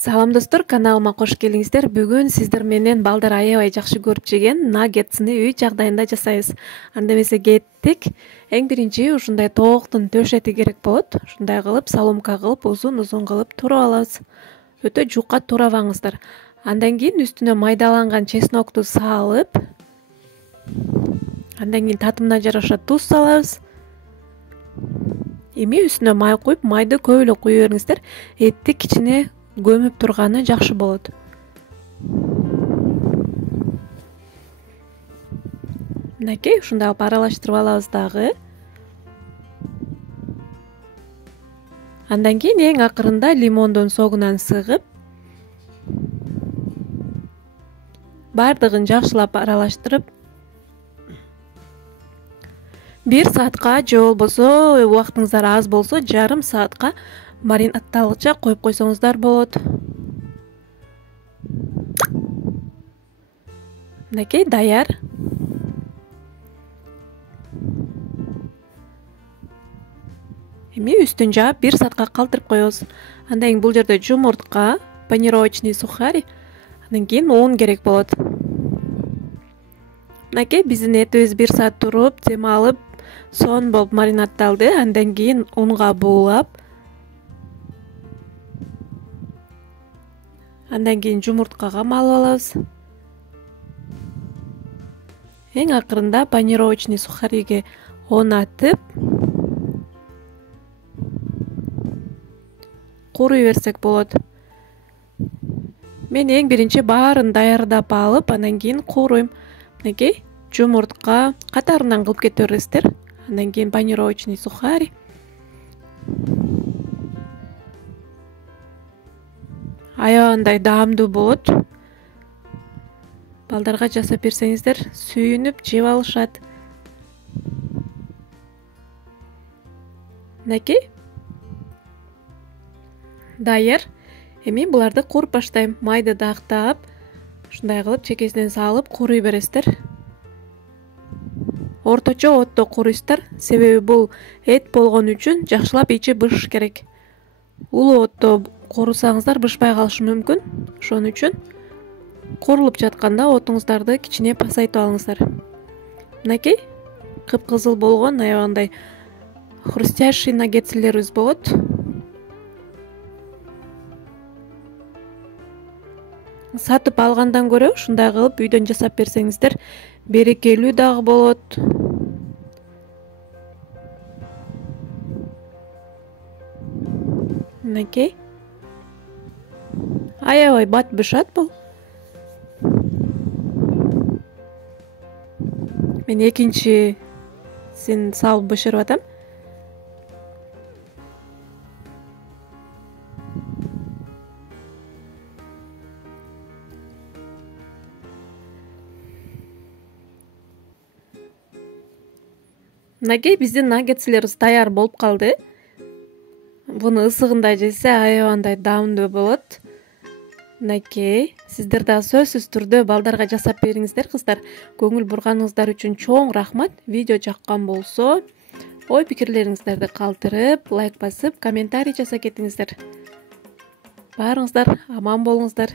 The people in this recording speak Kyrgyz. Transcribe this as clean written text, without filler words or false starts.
Салам достор, каналыма кош келиңиздер. Бүгүн сиздер менен балдар аябай жакшы көрүп жеген наггетсни үй жагдайында жасайбыз. Анда эмесе кеттик. Эң биринчи ушундай тооктун төшети керек болот. Ушундай кылып соломка кылып узун кылып туруп алабыз. Өтө жука турабаңыздар. Андан кийин үстүнө майдаланган чеснокту салып, андан кийин татымына жараша туз салабыз. Эми үстүнө май куюп, майды көп эле куя бериңиздер. Этти кичине көмүп турганы жакшы болот. Мынакей ушундай алып аралаштырып алабыз дагы. Андан кийин эң акырында лимондун согунан сыгып, бардыгын жакшылап аралаштырып, 1 саатка же болбосо убактыңыздар аз болсо жарым саатка маринадталгыча коюп койсоңуздар болот. Мынакей даяр. Эми үстүн жаап 1 саатка калтырып коебуз. Андан кийин бул жерде жумуртка, панировочный сухарь, андан кийин un керек болот. Мынакей биздин этибиз 1 саат туруп, дем алып, сонун болуп маринадталды. Андан кийин унга буулап, андан кийин жумурткага малып алабыз. Эң акырында панировочный сухарьге онатып, куруй берсек болот. Мен эң биринчи баарын даярдап алып, андан кийин куруйм. Мынакей жумуртка катарынан кылып кете бересиздер. Андан кийин панировочный сухарь. Аябандай даамдуу болот. Балдарга жасап берсеңиздер, сүйүнүп жеп алышат. Мынакей даяр. Эми буларды куруп баштайм. Майды дактап, ушундай кылып чекесинен салып куруй бересиздер. Орточо отто куруйсуздар, себеби бул эт болгон үчүн жакшылап ичи бышыш керек. Улуу отто курусаңыздар бышпай калышы мүмкүн. Ошон үчүн курулуп жатканда отуңуздарды кичине пасайтып алыңыздар. Мынакей кыпкызыл болгон аябандай хрустящий наггетсилерибиз болот. Сатып алгандан көрө ушундай кылып үйдөн жасап берсеңиздер берекелүү дагы болот. Мынакей аябай бат бышат бул. Мен экинчисин салып бышырып атам. Мынакей биздин наггетсилерибиз даяр болуп калды. Буну ысыгында жесе аябандай даамдуу болот. Мынакей сиздер да сөзсүз түрдө балдарга жасап бериңиздер кыздар. Көңүл бурганыңыздар үчүн чоң рахмат. Видео жаккан болсо, ой пикирлериңиздерди калтырып, лайк басып, комментарий жасап кетиңиздер. Баарыңыздар аман болуңуздар.